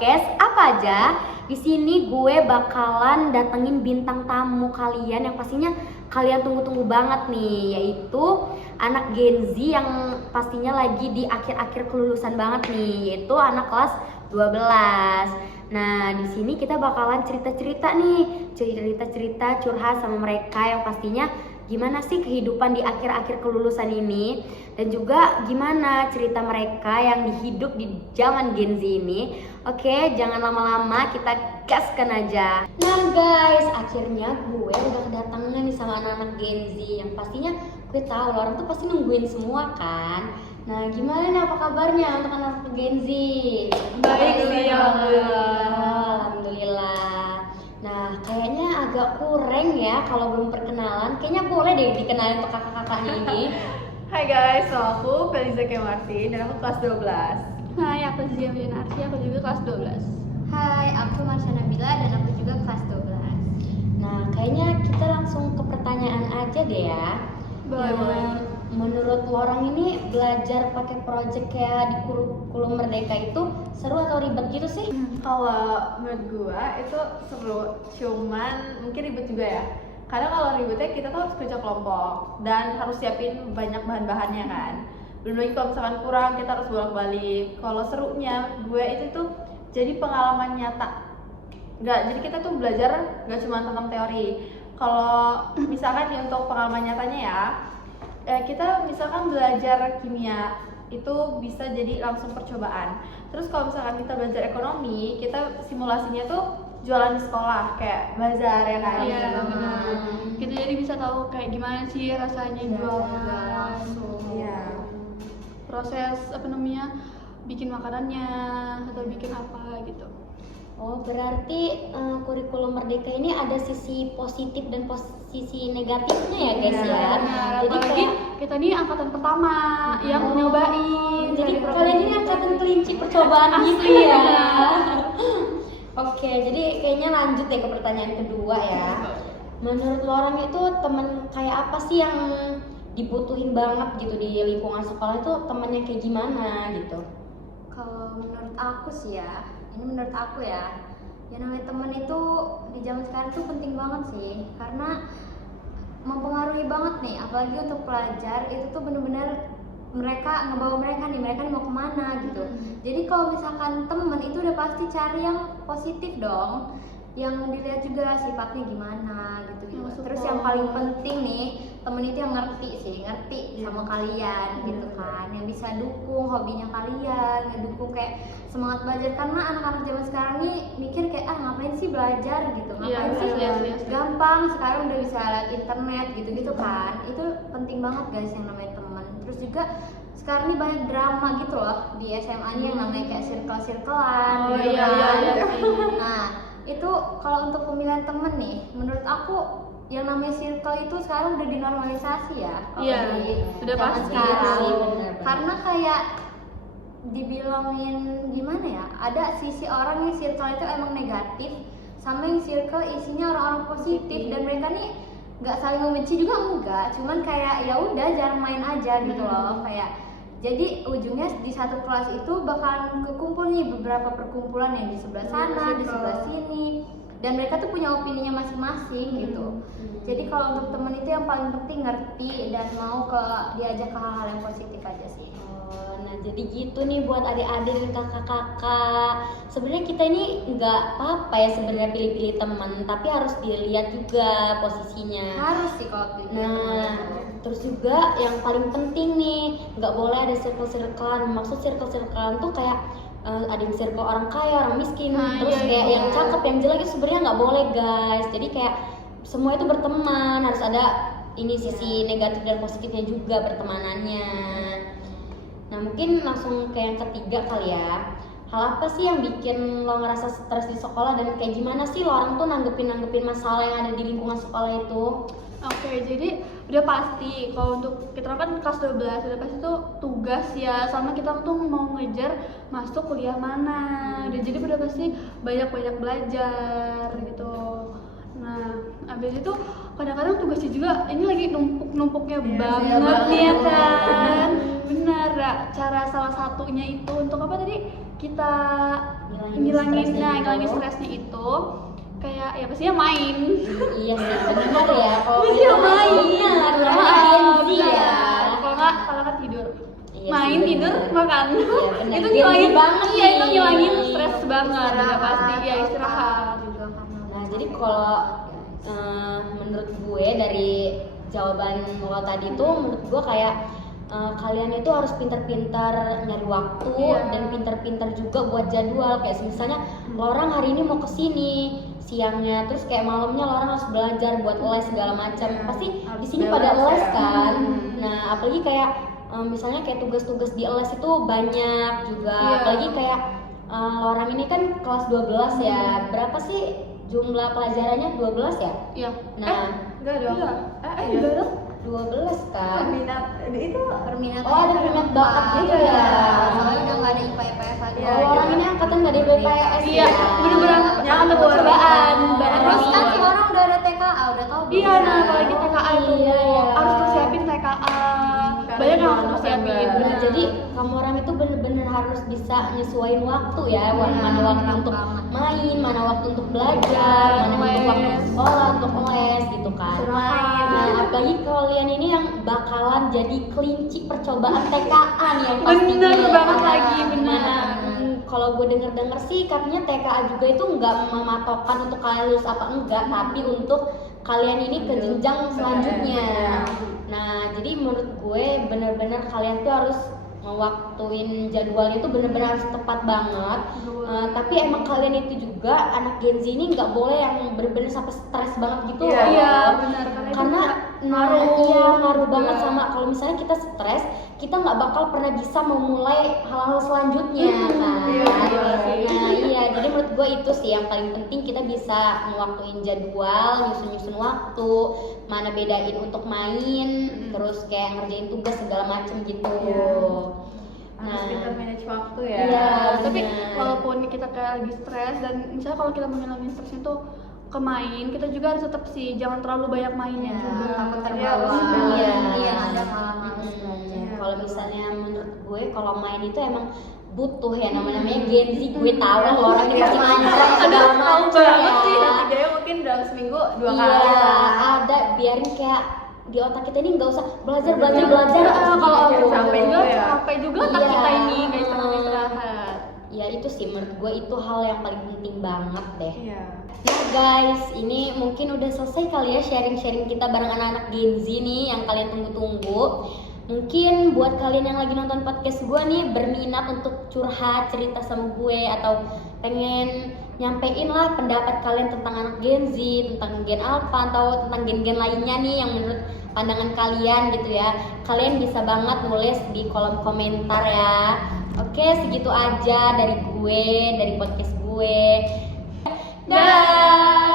podcast apa aja. Di sini gue bakalan datengin bintang tamu kalian yang pastinya kalian tunggu-tunggu banget nih, yaitu anak Gen Z yang pastinya lagi di akhir-akhir kelulusan banget nih, yaitu anak kelas 12. Nah, di sini kita bakalan cerita-cerita nih, cerita-cerita curhat sama mereka yang pastinya gimana sih kehidupan di akhir-akhir kelulusan ini, dan juga gimana cerita mereka yang hidup di zaman Gen Z ini. Oke, jangan lama-lama, kita gaskan aja. Nah guys, akhirnya gue udah kedatangan nih sama anak-anak Gen Z yang pastinya gue tahu orang tuh pasti nungguin semua kan. Nah, gimana nih, apa kabarnya untuk anak Gen Z? Baik sih, alhamdulillah. Nah, kayaknya agak kurang ya kalau belum perkenalan. Kayaknya boleh deh dikenalin untuk kakak-kakaknya ini. Hai guys, nama aku Feliza K. Martin dan aku kelas 12. Hai, aku Zia Binarsi, aku juga kelas 12. Hai, aku Marsha Nabila dan aku juga kelas 12. Nah, kayaknya kita langsung ke pertanyaan aja deh ya. Boleh. Menurut lo orang ini belajar pakai project kayak di kurikulum Merdeka itu seru atau ribet gitu sih? Kalau menurut gua itu seru, cuman mungkin ribet juga ya. Karena kalau ribetnya kita tuh harus kerja kelompok dan harus siapin banyak bahan-bahannya kan. Belum lagi kalau misalkan kurang kita harus bolak-balik. Kalau serunya gue itu tuh jadi pengalaman nyata. Jadi kita tuh belajar nggak cuma tentang teori. Kalau misalkan nih untuk pengalaman nyatanya ya, kita misalkan belajar kimia itu bisa jadi langsung percobaan. Terus kalau misalkan kita belajar ekonomi, kita simulasinya tuh jualan di sekolah kayak bazar ya kan. Iya, benar. Kita jadi bisa tahu kayak gimana sih rasanya jualan. Iya. Proses apa namanya? Bikin makanannya atau bikin apa gitu. Oh, berarti kurikulum Merdeka ini ada sisi positif dan sisi negatifnya ya guys ya. Benar. Jadi Apalagi kayak kita nih angkatan pertama yang nyobain. jadi dari kalian ini angkatan kelinci percobaan gitu ya. Oke, jadi kayaknya lanjut deh ke pertanyaan kedua ya. Menurut lo orang itu temen kayak apa sih yang dibutuhin banget gitu di lingkungan sekolah itu, temennya kayak gimana gitu? Kalau menurut aku sih ya, ini menurut aku ya, yang namanya teman itu di zaman sekarang tuh penting banget sih, karena mempengaruhi banget nih, apalagi untuk pelajar itu tuh bener-bener mereka ngebawa mereka nih mau kemana gitu. Jadi kalau misalkan temen itu udah pasti cari yang positif dong, yang dilihat juga sifatnya gimana gitu. Terus yang paling penting nih, temen itu yang ngerti sama kalian gitu kan, yang bisa dukung hobinya kalian, yang dukung kayak semangat belajar. Karena anak-anak zaman sekarang nih mikir kayak ngapain sih belajar gitu, ngapain sih gampang, sekarang udah bisa lihat internet gitu kan. Itu penting banget guys yang namanya teman. Terus juga sekarang ini banyak drama gitu loh di SMA nya yang namanya kayak circle-circlean gitu kan. Nah, itu kalau untuk pemilihan temen nih, menurut aku yang namanya circle itu sekarang udah dinormalisasi ya. Iya, udah zaman pasti sekarang. sih, bener. Karena kayak dibilangin gimana ya, ada sisi orang yang circle itu emang negatif, sama yang circle isinya orang-orang positif, dan mereka nih nggak saling membenci juga enggak, cuman kayak ya udah jarang main aja gitu loh. Kayak jadi ujungnya di satu kelas itu bakalan kekumpul nih beberapa perkumpulan yang di sebelah sana, di sebelah sini, dan mereka tuh punya opininya masing-masing gitu. Jadi kalau untuk temen itu yang paling penting ngerti dan mau diajak ke hal-hal yang positif aja sih. Nah, jadi gitu nih buat adik-adik dan kakak-kakak. Sebenarnya kita ini nggak apa-apa ya sebenarnya pilih-pilih teman, tapi harus dilihat juga posisinya. Harus sih kalau pilih. Nah, terus juga yang paling penting nih, nggak boleh ada circle-circlean. Maksud circle-circlean tuh kayak ada yang circle orang kaya, orang miskin, terus kayak yang cakep, yang jelek itu sebenarnya nggak boleh guys. Jadi kayak semua itu berteman, harus ada ini sisi negatif dan positifnya juga pertemanannya. Nah, mungkin langsung ke yang ketiga kali ya. Hal apa sih yang bikin lo ngerasa stres di sekolah, dan kayak gimana sih lo orang tuh nanggepin masalah yang ada di lingkungan sekolah itu? Oke, jadi udah pasti kalau untuk kita kan kelas 12 udah pasti tuh tugas ya, sama kita tuh mau ngejar masuk kuliah mana. Dan jadi udah pasti banyak belajar gitu. Nah, abis itu kadang-kadang tugasnya juga ini lagi numpuk-numpuknya Iya, banget iya banget. nih ya kan. Benar, Ra. Cara salah satunya itu untuk apa tadi? Kita ngilangin stresnya itu kayak ya pastinya main. Iya sih, benar ya. Kalau Iya, kita main. terutama Gen Z ya. Kalau nggak tidur. Iya Main, sih, tidur, benar. makan. Iya, benar. Itu Gen Z ngilangin banget iya, itu nih. ngilangin stres banget udah pasti. Ya atau istirahat. juga karena Nah, jadi kalau menurut gue dari jawaban lo tadi tuh menurut gue kayak kalian itu harus pintar-pintar nyari waktu Iya. dan pintar-pintar juga buat jadwal. Kayak misalnya Lorang hari ini mau kesini siangnya, terus kayak malamnya Lorang harus belajar buat les segala macam. Iya, Pasti harus di sini pada balance les ya. kan. Nah, apalagi kayak misalnya kayak tugas-tugas di les itu banyak juga. Iya. Apalagi kayak Lorang ini kan kelas 12 ya. Berapa sih jumlah pelajarannya? 12 ya? Iya. Nah, Enggak dong. Iya. Iya. Enggak dong. 12 kan? Minat itu permintaan Oh, ada minat bakat gitu ya. soalnya udah nggak ada IPA IPS lagi. Iya, Oh, orang gitu. ini angkatan gak ada BPS Iya, ya? bener-bener ada percobaan. Terus kan Iya. semua orang udah ada TKA, udah tahu belum? Iya, nah apalagi TKA itu Iya. harus persiapin TKA. Banyak yang harus persiapin. Nah, bener. jadi kamu orang itu bener-bener harus bisa nyesuaiin waktu ya. Iya, Mana waktu bener untuk banget. main, mana waktu untuk belajar, mana untuk waktu Les. sekolah, untuk les gitu kan. main. Nah, apalagi kalian ini yang bakalan jadi kelinci percobaan TKA nih yang pastinya. Bener banget lagi, Nah, bener. kalau gue denger sih katanya TKA juga itu nggak mematokkan untuk kalian lulus apa enggak, tapi untuk kalian ini ke jenjang selanjutnya. Nah, jadi menurut gue bener-bener kalian tuh harus ngewaktuin jadwalnya itu bener-bener harus tepat banget. Tapi emang kalian itu juga anak Gen Z ini nggak boleh yang bener-bener sampai stres banget gitu Iya, loh. Iya, benar karena Karena ngaruh banget sama kalau misalnya kita stres, kita nggak bakal pernah bisa memulai hal-hal selanjutnya. Iya, Iya, jadi menurut gue itu sih yang paling penting, kita bisa ngewaktuin jadwal, nyusun waktu, mana bedain untuk main, terus kayak ngerjain tugas segala macem gitu. Harus pintar manage waktu ya. Iya, tapi benar. walaupun kita kayak lagi stres dan misalnya kalau kita menghilangin stresnya tuh ke main, kita juga harus tetap sih jangan terlalu banyak mainnya Iya, juga. takut Iya, terbawa. iya. Iya, ada malah males belajar. Kalau misalnya menurut gue kalau main itu emang butuh ya, namanya Gen Z. Gue tahu lah orang ini pasti manja segala tahu macam banget sih. ya. Tidaknya mungkin dalam seminggu 2 Iya, kali lah. ada biarin kayak di otak kita ini nggak usah belajar Iya, terus kalau gitu. capek juga ya. capek juga otak Iya. kita ini guys istirahat. Ya itu sih menurut gue itu hal yang paling penting banget deh. Iya. Nah guys, ini mungkin udah selesai kali ya sharing-sharing kita bareng anak-anak Gen Z nih yang kalian tunggu-tunggu. Mungkin buat kalian yang lagi nonton podcast gue nih berminat untuk curhat cerita sama gue atau pengen nyampein lah pendapat kalian tentang anak Gen Z, tentang Gen Alpha atau tentang gen-gen lainnya nih yang menurut pandangan kalian gitu ya. Kalian bisa banget nulis di kolom komentar ya. Oke, segitu aja dari gue, dari podcast gue. Dah.